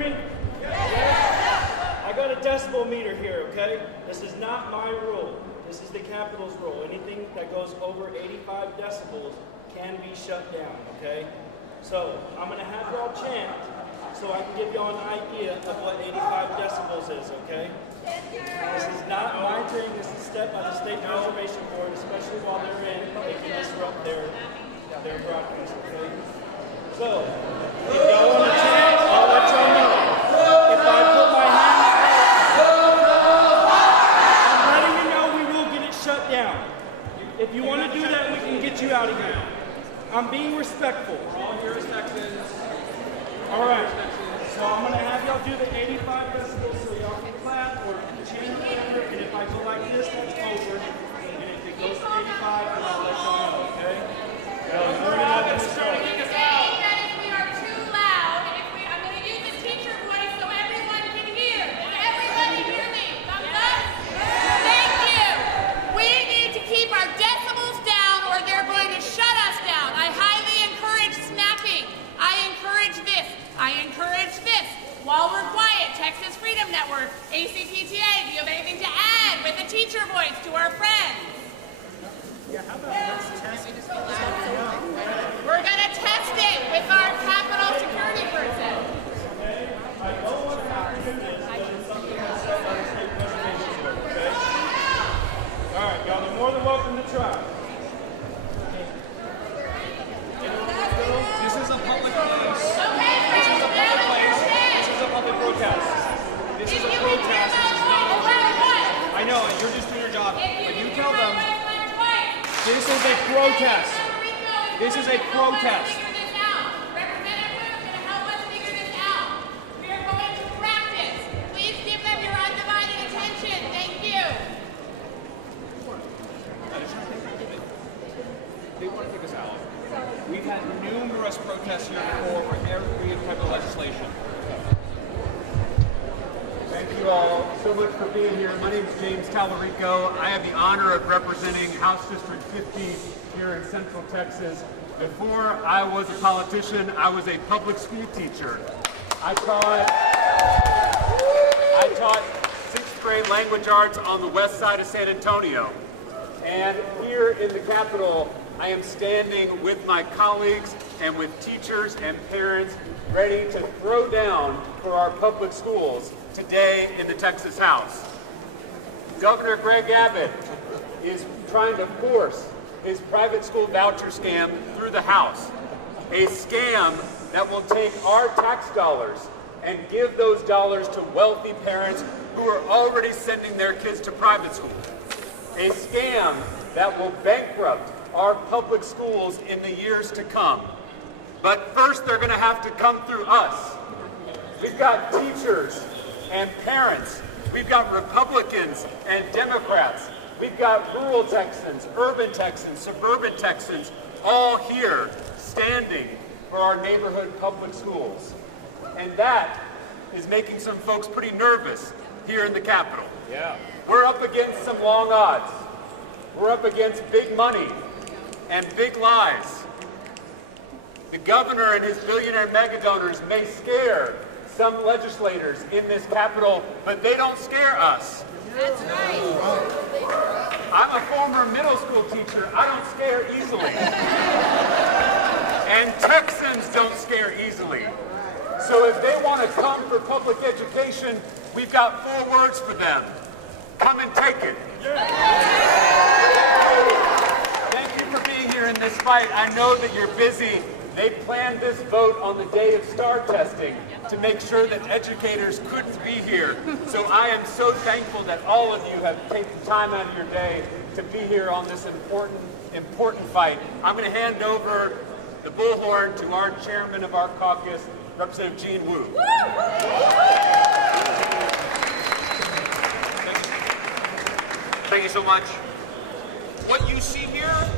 me? Yeah. I got a decibel meter here, okay? This is not my rule. This is the Capitol's rule. Anything that goes over 85 decibels can be shut down, okay? So I'm going to have y'all chant so I can give y'all an idea of what 85 decibels is, okay? This is not my thing. This is set by the State Preservation Board, especially while they're in. They can disrupt their broadcast, okay? So, if y'all want to chant, I'll let y'all know. If I put my hands, I'm letting you know we will get it shut down. If you want to do that, we can get you out of here. I'm being respectful. All jurisdictions. All right. So I'm going to have y'all do the 85 decibels so y'all can clap or chant whatever. And if I go like this, that's over. And if it goes to 85, then I'll let y'all know, okay? While we're quiet, Texas Freedom Network, ACPTA, do you have anything to add with a teacher voice to our friends? Yeah, how about let's test it? We're going to test it with our Capitol security person. I don't want to have to do this, but it's something that's set by the State Preservation Board, okay? All right, y'all are more than welcome to try. This is a public place. This is a public place. This is a public protest. This is a protest. This is not a I know, and you're just doing your job. But you tell them, this is a protest. This is a protest. They want to take us out. We've had numerous protests here before for every type of legislation. Thank you all so much for being here. My name is James Talarico. I have the honor of representing House District 50 here in Central Texas. Before I was a politician, I was a public school teacher. I taught 6th grade language arts on the west side of San Antonio. And here in the Capitol, I am standing with my colleagues and with teachers and parents ready to throw down for our public schools today in the Texas House. Governor Greg Abbott is trying to force his private school voucher scam through the House. A scam that will take our tax dollars and give those dollars to wealthy parents who are already sending their kids to private school. A scam that will bankrupt our public schools in the years to come. But first, they're going to have to come through us. We've got teachers and parents. We've got Republicans and Democrats. We've got rural Texans, urban Texans, suburban Texans, all here standing for our neighborhood public schools. And that is making some folks pretty nervous here in the Capitol. Yeah. We're up against some long odds. We're up against big money and big lies. The governor and his billionaire mega donors may scare some legislators in this Capitol, but they don't scare us. That's right. I'm a former middle school teacher. I don't scare easily. And Texans don't scare easily. So if they want to come for public education, we've got 4 words for them. Come and take it. Thank you for being here in this fight. I know that you're busy. They planned this vote on the day of STAR testing to make sure that educators couldn't be here. So I am so thankful that all of you have taken time out of your day to be here on this important fight. I'm going to hand over the bullhorn to our chairman of our caucus, Representative Gene Wu. Thank you so much. What you see here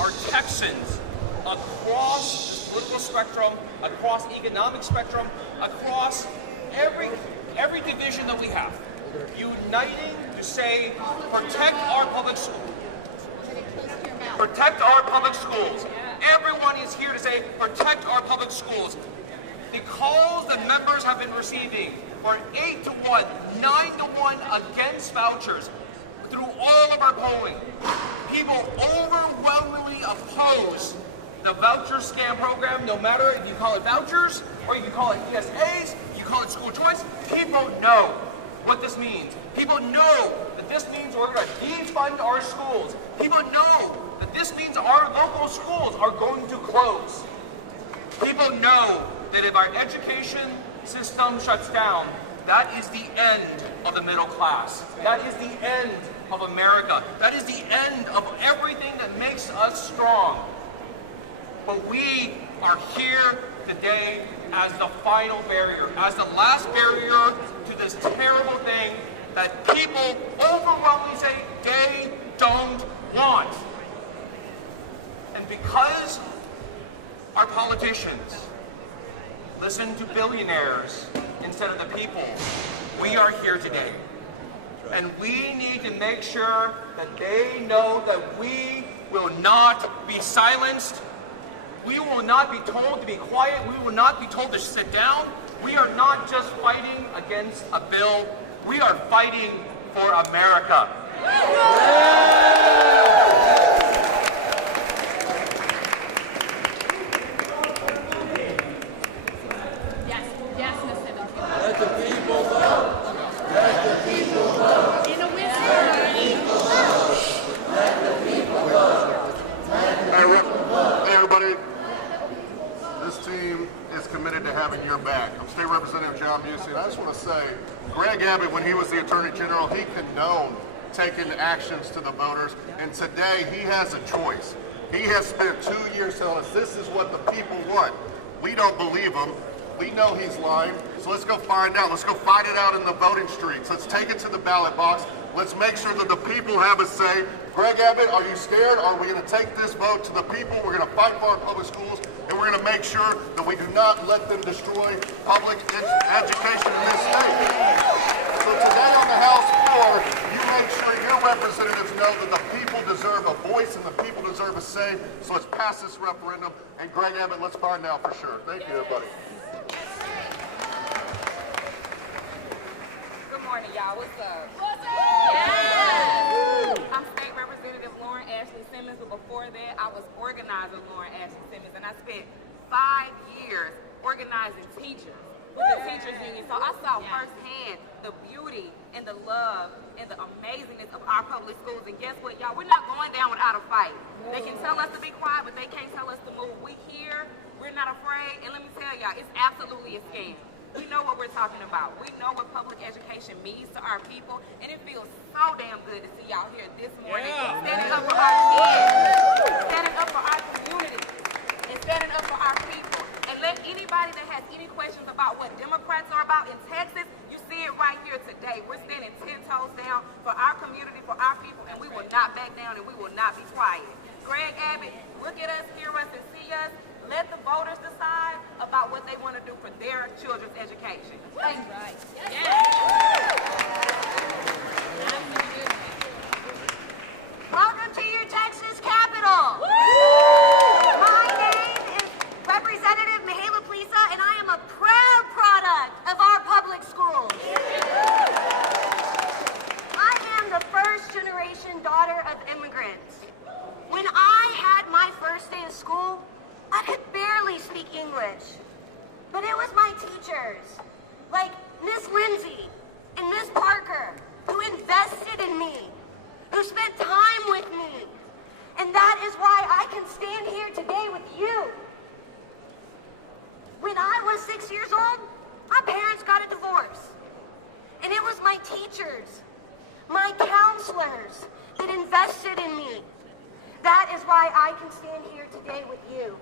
are Texans across the political spectrum, across economic spectrum, across every division that we have, uniting to say, protect our public schools. Protect our public schools. Everyone is here to say, protect our public schools. The calls that members have been receiving are 8-1, 9-1 against vouchers through all of our polling. People overwhelmingly oppose the voucher scam program, no matter if you call it vouchers or you call it ESAs, you call it school choice. People know what this means. People know that this means we're going to defund our schools. People know that this means our local schools are going to close. People know that if our education system shuts down, that is the end of the middle class. That is the end of America. That is the end of everything that makes us strong. But we are here today as the final barrier, as the last barrier to this terrible thing that people overwhelmingly say they don't want. And because our politicians listen to billionaires instead of the people, we are here today. And we need to make sure that they know that we will not be silenced. We will not be told to be quiet. We will not be told to sit down. We are not just fighting against a bill. We are fighting for America. Yes, Ms. Simmons. Let the people vote. Let the people vote. In a whisper. Let the people vote. Hey everybody, this team is committed to having your back. I'm State Representative John Busey, and I just want to say, Greg Abbott, when he was the Attorney General, he condoned taking actions to the voters, and today he has a choice. He has spent 2 years telling us this is what the people want. We don't believe him. We know he's lying, so let's go find out. Let's go fight it out in the voting streets. Let's take it to the ballot box. Let's make sure that the people have a say. Greg Abbott, are you scared? Are we going to take this vote to the people? We're going to fight for our public schools, and we're going to make sure that we do not let them destroy public education in this state. So today on the House floor, you make sure your representatives know that the people deserve a voice and the people deserve a say. So let's pass this referendum. And Greg Abbott, let's find out for sure. Thank you, everybody. Good morning, y'all. What's up? I'm State Representative Lauren Ashley Simmons, but before that, I was organizer Lauren Ashley Simmons, and I spent 5 years organizing teachers with the Teachers Union. So I saw firsthand the beauty and the love and the amazingness of our public schools. And guess what, y'all? We're not going down without a fight. They can tell us to be quiet, but they can't tell us to move. We here, we're not afraid, and let me tell y'all, it's absolutely a scam. We know what we're talking about. We know what public education means to our people, and it feels so damn good to see y'all here this morning standing up for our kids, standing up for our community, and standing up for our people. And let anybody that has any questions about what Democrats are about in Texas, you see it right here today. We're standing 10 toes down for our community, for our people, and we will not back down and we will not be quiet. Greg Abbott, look at us, hear us, and see us. Let the voters decide about what they want to do for their children's education. That's right. Welcome to your Texas capital. My name is Representative Mihaela Plisa, and I am a proud product of our public schools. I am the first-generation daughter of immigrants. When I had my first day of school, I could barely speak English, but it was my teachers, like Miss Lindsay and Miss Parker, who invested in me, who spent time with me, and that is why I can stand here today with you. When I was 6 years old, my parents got a divorce, and it was my teachers, my counselors, that invested in me. That is why I can stand here today with you.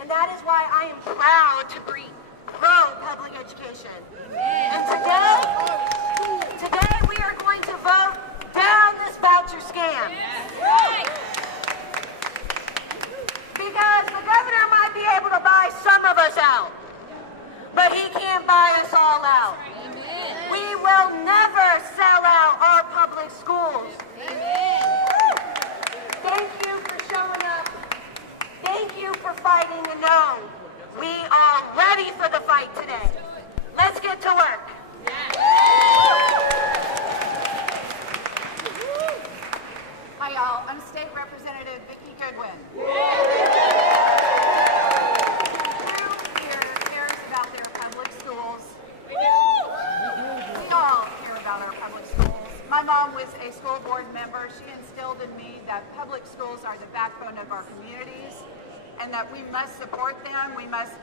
And that is why I am proud to grow public education. And today we are going to vote down this voucher scam. Because the governor might be able to buy some of us out, but he can't buy us all out. We will never sell out our public schools. Thank you for showing up. Thank you for fighting the no. We all ready for the fight today. Let's get to work. Hi, y'all. I'm State Representative Vicki Goodwin. Who here cares about their public schools? We all care about our public schools. My mom was a school board member. She instilled in me that public schools are the backbone of our communities and that we must support them. We must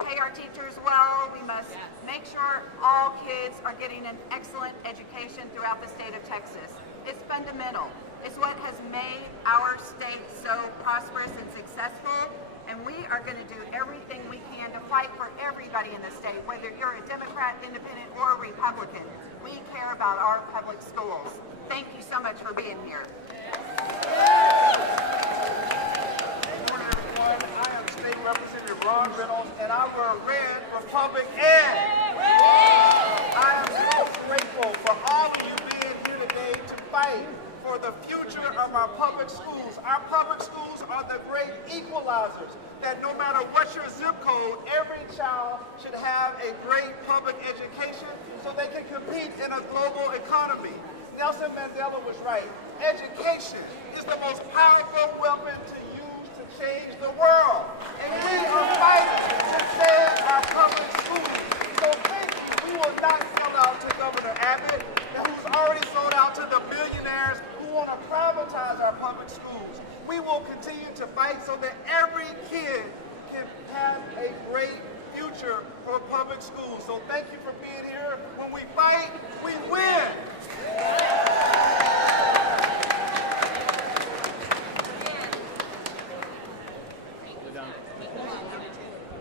pay our teachers well. We must make sure all kids are getting an excellent education throughout the state of Texas. It's fundamental. It's what has made our state so prosperous and successful, and we are going to do everything we can to fight for everybody in the state, whether you're a Democrat, Independent, or a Republican. We care about our public schools. Thank you so much for being here. Good morning, everyone. I am State Representative Ron Reynolds, and I wear red Republic Ed. I am so grateful for all of you being here today to fight for the future of our public schools. Our public schools are the great equalizers, that no matter what your zip code, every child should have a great public education so they can compete in a global economy. Nelson Mandela was right. Education is the most powerful weapon to use to change the world. And we are fighting to save our public schools. So thank you. We will not sell out to Governor Abbott, who's already sold out to the billionaires who want to privatize our public schools. We will continue to fight so that every kid can have a great future for public schools. So thank you for being here. When we fight, we win.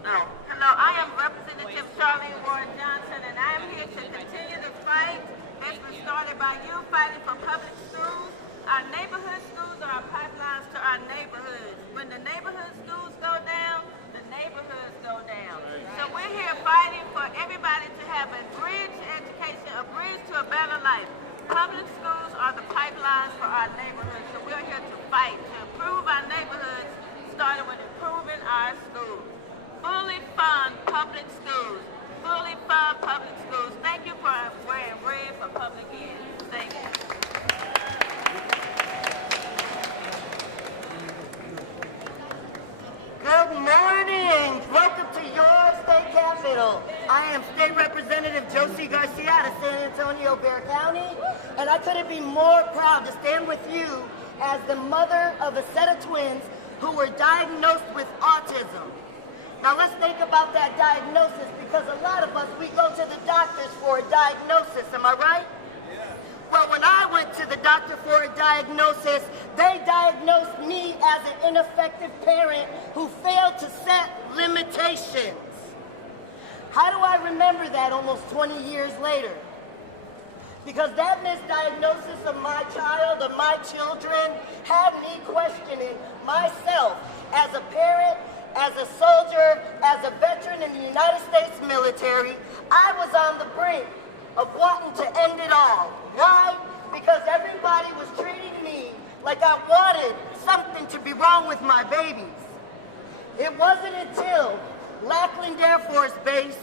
Hello, I am Representative Charlene Ward Johnson, and I am here to continue the fight that's been started by you fighting for public schools. Our neighborhood schools are our pipelines to our neighborhoods. When the neighborhood schools go down, the neighborhoods go down. So we're here fighting for everybody to have a bridge education, a bridge to a better life. Public schools are the pipelines for our neighborhoods, so we're here to fight to improve our neighborhoods, starting with improving our schools. Fully fund public schools. Fully fund public schools. Thank you for wearing red for public ed. Thank you. Good morning. Welcome to your state capitol. I am State Representative Josie Garcia out of San Antonio, Bexar County, and I couldn't be more proud to stand with you as the mother of a set of twins who were diagnosed with autism. Now let's think about that diagnosis, because a lot of us, we go to the doctors for a diagnosis, am I right? Yeah. Well, when I went to the doctor for a diagnosis, they diagnosed me as an ineffective parent who failed to set limitations. How do I remember that almost 20 years later? Because that misdiagnosis of my child, of my children, had me questioning myself as a parent, as a soldier, as a veteran in the United States military. I was on the brink of wanting to end it all. Why? Because everybody was treating me like I wanted something to be wrong with my babies. It wasn't until Lackland Air Force Base,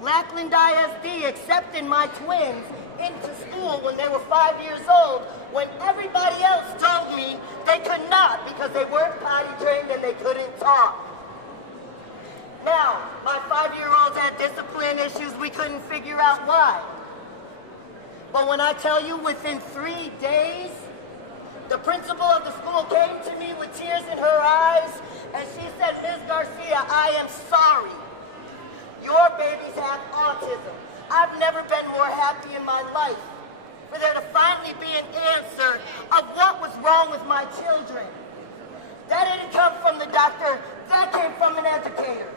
Lackland ISD accepted my twins into school when they were 5 years old, when everybody else told me they could not because they weren't potty trained and they couldn't talk. Now, my 5-year-olds had discipline issues. We couldn't figure out why. But when I tell you, within 3 days, the principal of the school came to me with tears in her eyes, and she said, Ms. Garcia, I am sorry. Your babies have autism. I've never been more happy in my life for there to finally be an answer of what was wrong with my children. That didn't come from the doctor. That came from an educator.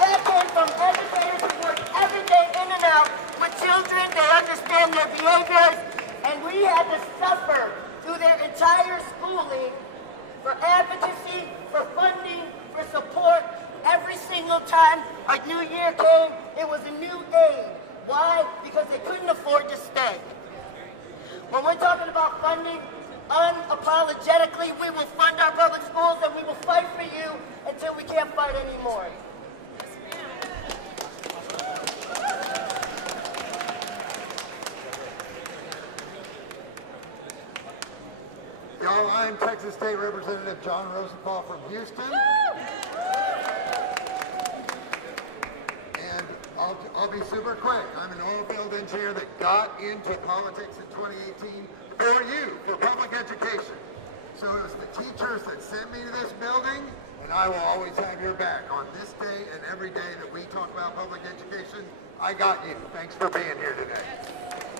That came from educators who work every day in and out with children. They understand their behaviors, and we had to suffer through their entire schooling for advocacy, for funding, for support. Every single time a new year came, it was a new aid. Why? Because they couldn't afford to stay. When we're talking about funding, unapologetically, we will fund our public schools and we will fight for you until we can't fight anymore. Well, I'm Texas State Representative John Rosenthal from Houston. And I'll be super quick. I'm an oil field engineer that got into politics in 2018 for you, for public education. So it was the teachers that sent me to this building, and I will always have your back on this day and every day that we talk about public education. I got you. Thanks for being here today.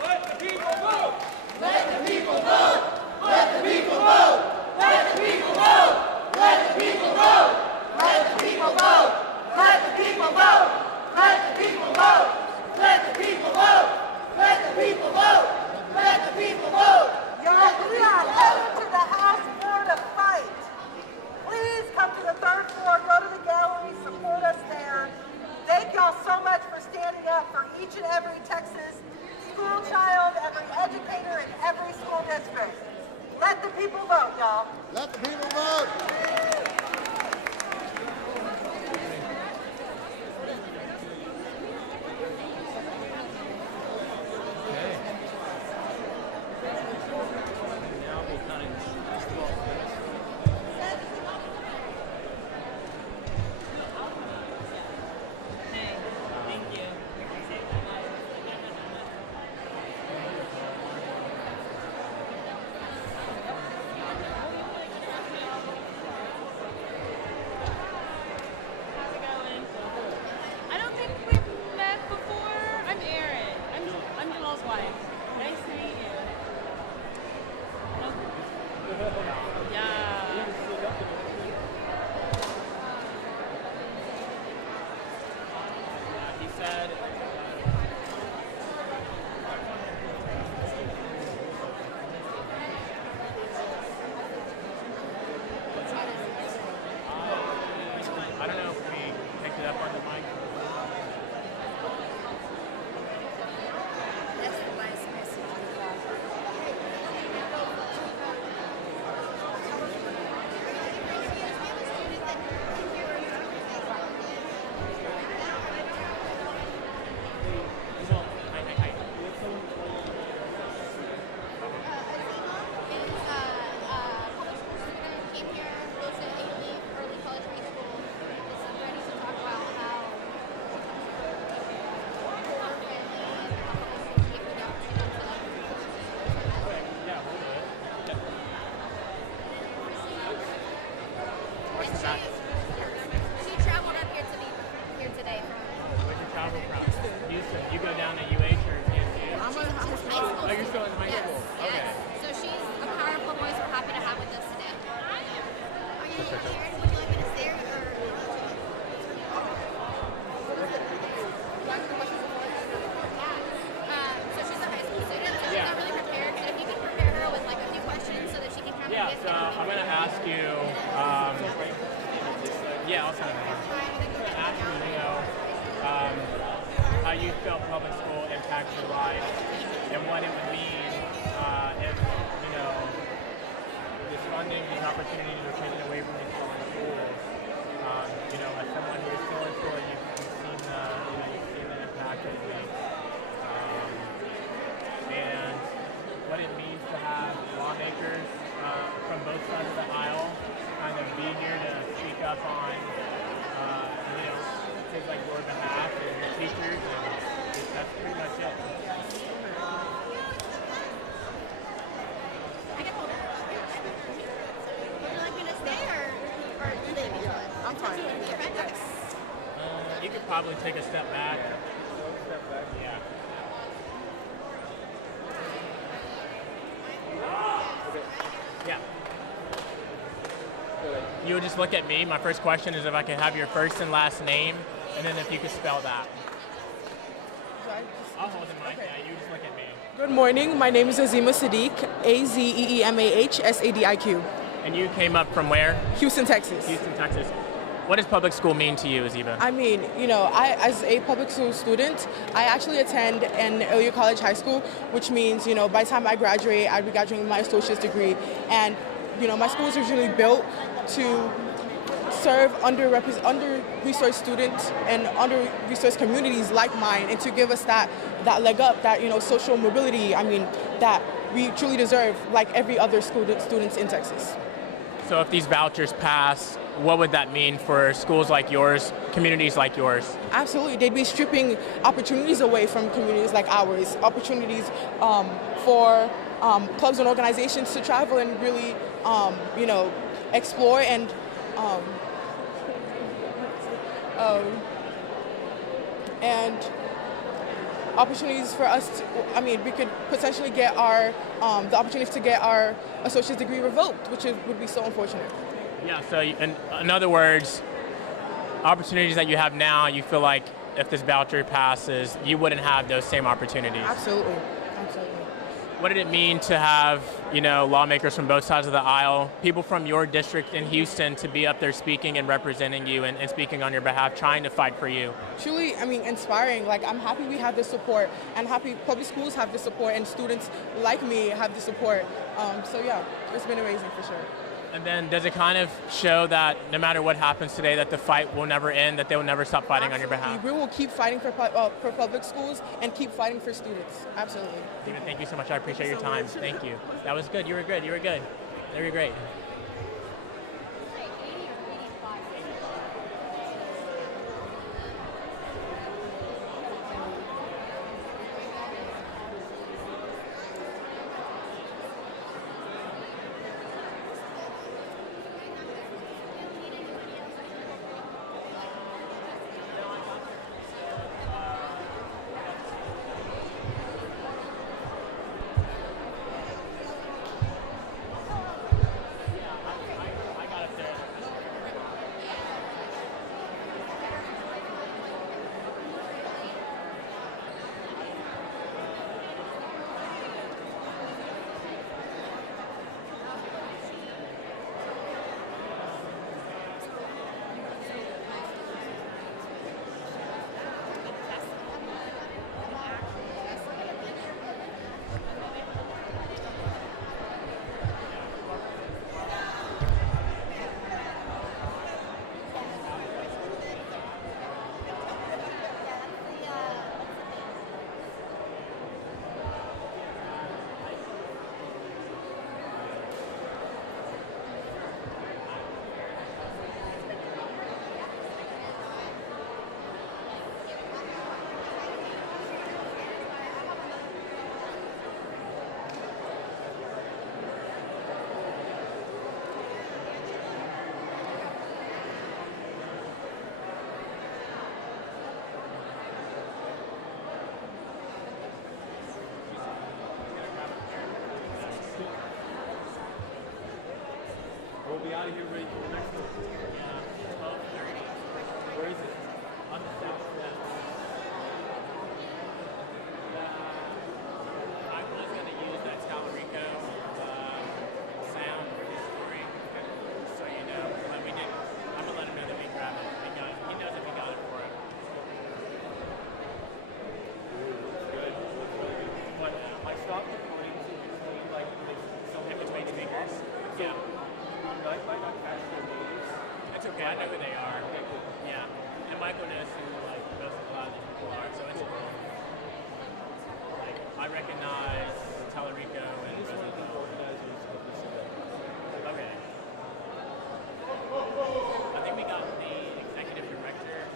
Let the people vote! Let the people vote! Let the people vote! Let the people vote! Let the people vote! Let the people vote! Let the people vote! Let the people vote! Let the people vote! Let the people vote! Let the people vote! Y'all, we are headed to the House floor to fight. Please come to the third floor, go to the gallery, support us there. Thank y'all so much for standing up for each and every Texas school child, every educator, in every school district. Let the people vote, y'all. Let the people vote. She traveled up here to be here today. Where'd you travel from? Houston. You go down to UH or TSU? I'm in high school. Oh, you're still in high school. Okay. Yes. So she's a powerful voice we're happy to have with us today. Are you here? Would you like me to stay or? So she's a high school student, so she's not really prepared. So if you can prepare her with like a few questions so that she can kind of get So I'm going to ask you, I'll send it over. I'm going to ask you, how you felt public school impacts your life and what it would mean if, this funding, these opportunities were taken away from these public schools. As someone who is still in school, you've seen the impact it makes. And what it means to have lawmakers from both sides of the aisle kind of be here to speak up on, things like your behalf and your teachers, and that's pretty much it. Would you like me to stay or leave? I'm fine. You could probably take a step back. Yeah. Yeah. You would just look at me. My first question is if I could have your first and last name, and then if you could spell that. I'll hold the mic. Yeah, you just look at me. Good morning. My name is Azima Sadiq, Azeemah Sadiq. And you came up from where? Houston, Texas. Houston, Texas. What does public school mean to you, Azima? I mean, I, as a public school student, I actually attend an early college high school, which means, by the time I graduate, I'd be graduating with my associate's degree. And, my school is usually built to serve under-resourced students and under-resourced communities like mine, and to give us that leg up, that social mobility. I mean, that we truly deserve, like every other students in Texas. So if these vouchers pass, what would that mean for schools like yours, communities like yours? Absolutely. They'd be stripping opportunities away from communities like ours, opportunities for clubs and organizations to travel and really, explore and opportunities for us to, we could potentially get the opportunity to get our associate's degree revoked, which would be so unfortunate. Yeah, so in other words, opportunities that you have now, you feel like if this voucher passes, you wouldn't have those same opportunities. Absolutely. Absolutely. What did it mean to have, lawmakers from both sides of the aisle, people from your district in Houston to be up there speaking and representing you and speaking on your behalf, trying to fight for you? Truly, inspiring. Like, I'm happy we have this support, and happy public schools have this support, and students like me have the support. So yeah, it's been amazing for sure. And then does it kind of show that no matter what happens today, that the fight will never end, that they will never stop fighting Absolutely. on your behalf? We will keep fighting for public schools and keep fighting for students. Absolutely. David, thank you so much. I appreciate your time. Thank you. That was good. You were good. You were good. You were great. We'll be out of here ready for the next one. 12:30. Where is it? On the south. I was going to use that Talarico sound for his story, so you know. But we didn't. I'm going to let him know that we grabbed it. He knows that we got it for him. Good. But I stopped recording so you can see like some in between speakers. So, Yeah. I might not catch their names. It's okay. I know who they are. Yeah. And Michael knows who like most a lot of these people are, so it's cool. Like I recognize Talarico and Roosevelt. Okay. I think we got the executive director,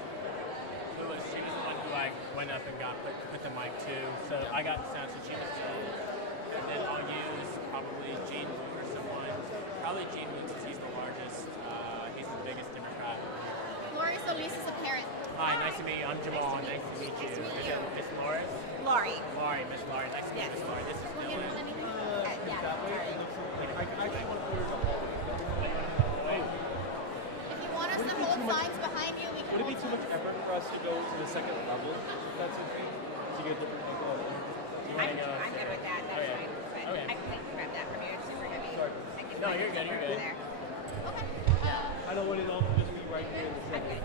she was the one who I went up and got put the mic to. So I got the sound, so she was two. And then I'll use probably Gene Moon or someone. Probably Gene Moon since he's the largest. He's the biggest Democrat. Lori Solis is a parent. Hi, nice to meet you. I'm Jamal. Nice to meet you. Is it Miss Loris? Laurie. Laurie, Miss Laurie. Nice to meet you, Miss Laurie. This is Dylan. If you want us to hold signs behind you, we can. Would it be too much effort for us to go to the second level? If that's okay. To get a different angle. I'm good with that. That's fine. But Okay. I can grab that from here. It's super heavy. No, you're good. You're good. There. I don't want it all to just be right here in the center.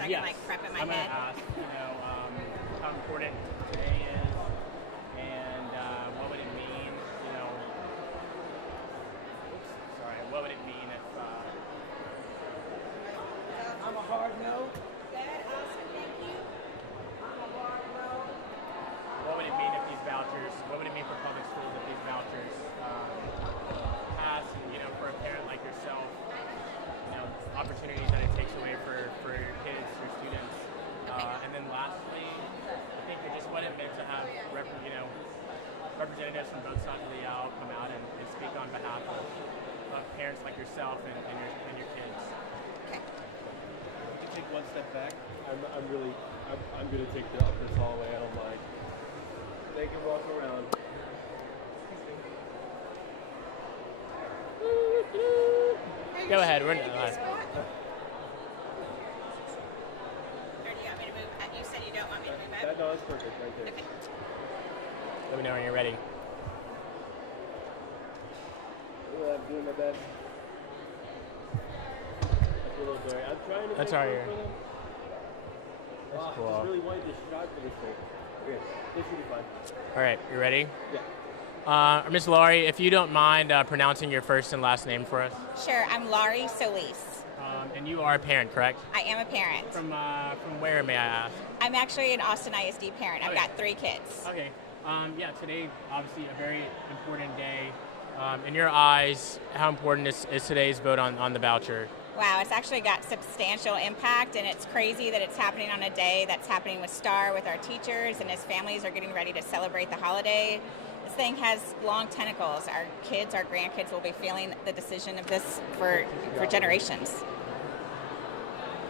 so I can like prep in my head. I'm going to ask, how important today is, and what would it mean, what would it mean if... I'm a hard no. What would it mean if these vouchers, what would it mean for public schools if these vouchers pass, for a parent like yourself, opportunities that it takes away for your kids, your students. And then lastly, I think it just what it meant to have, representatives from both sides of the aisle come out and speak on behalf of parents like yourself and your kids. To take one step back, I'm going to take the uppers all the way. I don't mind. They can walk around. Go ahead. We're Or do you want me to move? You said you don't want me to move up? No, that's perfect right there. Okay. Let me know when you're ready. I'm doing my best. That's a little blurry. I'm trying to That's make all room right. for them. That's I cool. just really wanted to strive for this thing. Okay, this should be fine. All right, you ready? Yeah. Ms. Laurie, if you don't mind pronouncing your first and last name for us. Sure, I'm Laurie Solis. And you are a parent, correct? I am a parent. From where, may I ask? I'm actually an Austin ISD parent. I've got 3 kids. Okay. Today, obviously, a very important day. In your eyes, how important is today's vote on the voucher? Wow, it's actually got substantial impact, and it's crazy that it's happening on a day that's happening with Star, with our teachers, and as families are getting ready to celebrate the holiday. This thing has long tentacles. Our kids, our grandkids will be feeling the decision of this for generations.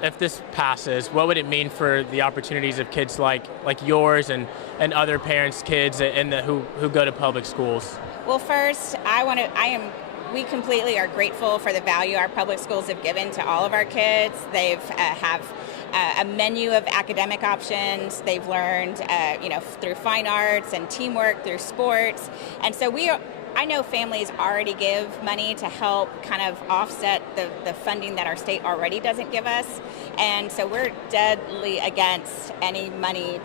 If this passes, what would it mean for the opportunities of kids like yours and other parents' kids who go to public schools? Well, first, we completely are grateful for the value our public schools have given to all of our kids. They've have a menu of academic options. They've learned, through fine arts and teamwork, through sports. And so I know families already give money to help kind of offset the funding that our state already doesn't give us. And so we're deadly against any money,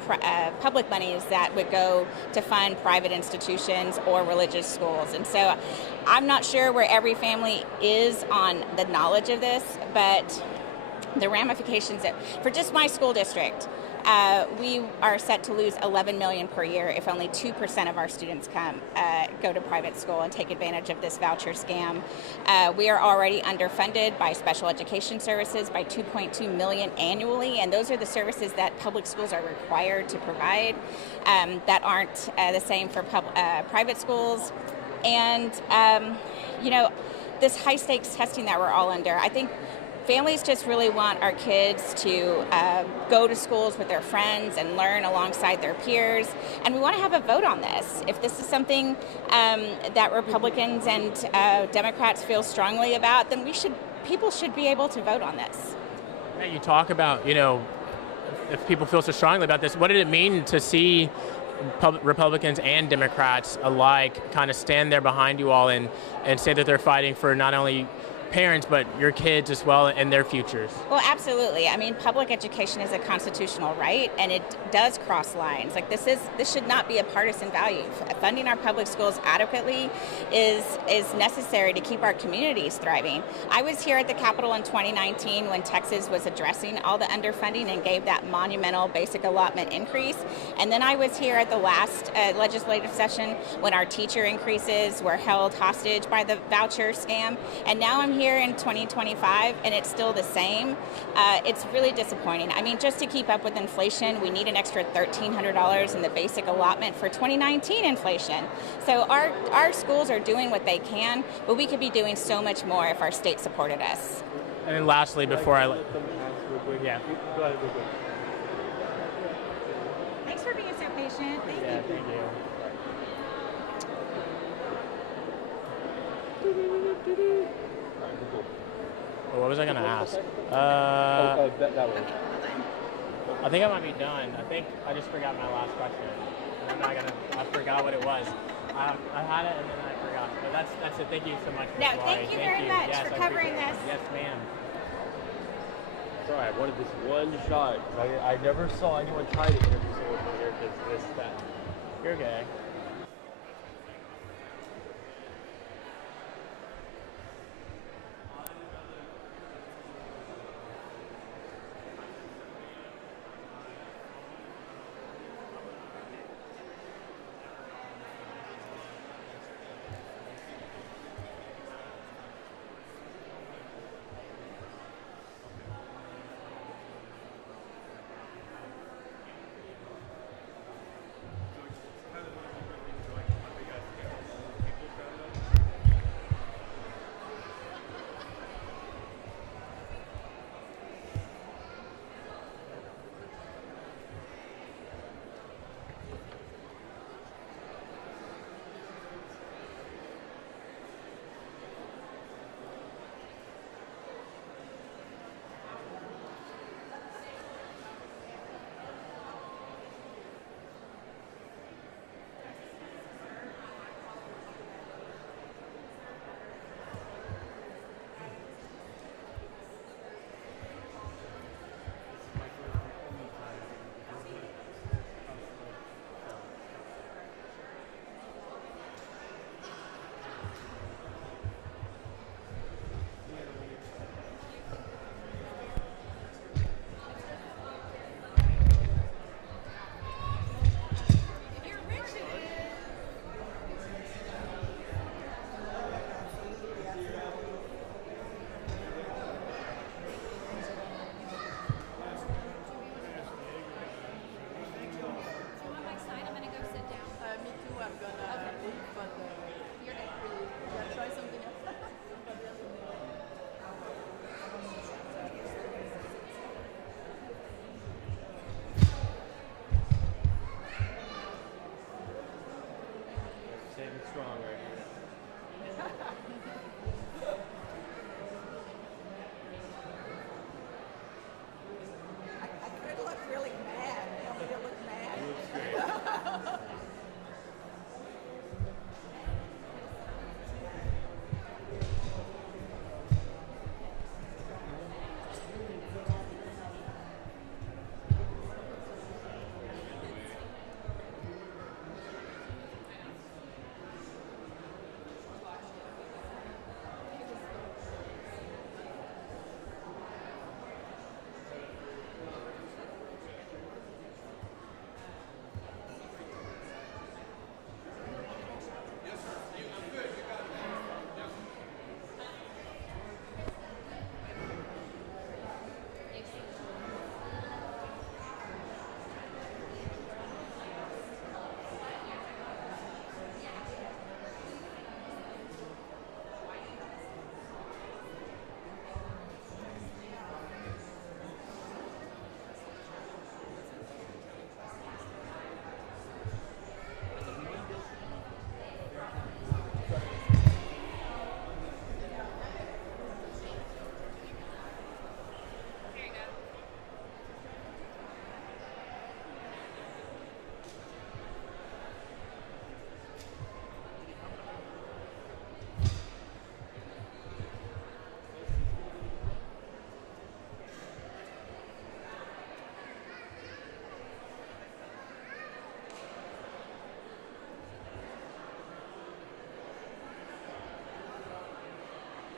public monies that would go to fund private institutions or religious schools. And so I'm not sure where every family is on the knowledge of this, but the ramifications for just my school district, we are set to lose $11 million per year if only 2% of our students go to private school and take advantage of this voucher scam. We are already underfunded by special education services by $2.2 million annually, and those are the services that public schools are required to provide that aren't the same for private schools. And this high stakes testing that we're all under, I think families just really want our kids to go to schools with their friends and learn alongside their peers. And we want to have a vote on this. If this is something that Republicans and Democrats feel strongly about, then people should be able to vote on this. Yeah, you talk about, if people feel so strongly about this, what did it mean to see Republicans and Democrats alike kind of stand there behind you all and say that they're fighting for not only parents, but your kids as well and their futures? Well, absolutely. I mean, public education is a constitutional right, and it does cross lines. Like this should not be a partisan value. Funding our public schools adequately is necessary to keep our communities thriving. I was here at the Capitol in 2019 when Texas was addressing all the underfunding and gave that monumental basic allotment increase. And then I was here at the last legislative session when our teacher increases were held hostage by the voucher scam. And now I'm here in 2025 and it's still the same. It's really disappointing. I mean, just to keep up with inflation, we need an extra $1,300 in the basic allotment for 2019 inflation. So our schools are doing what they can, but we could be doing so much more if our state supported us. And then lastly, before I yeah. Go ahead, real quick. Thanks for being so patient. Thank you. Thank you. Well, what was I going to ask? That one. I think I might be done. I think I just forgot my last question. I forgot what it was. I had it and then I forgot. But that's it. Thank you so much. No, Ms. thank you very much for covering this. Yes, ma'am. try. I wanted this one shot. I never saw anyone try to interview someone from here because this, that. You're gay.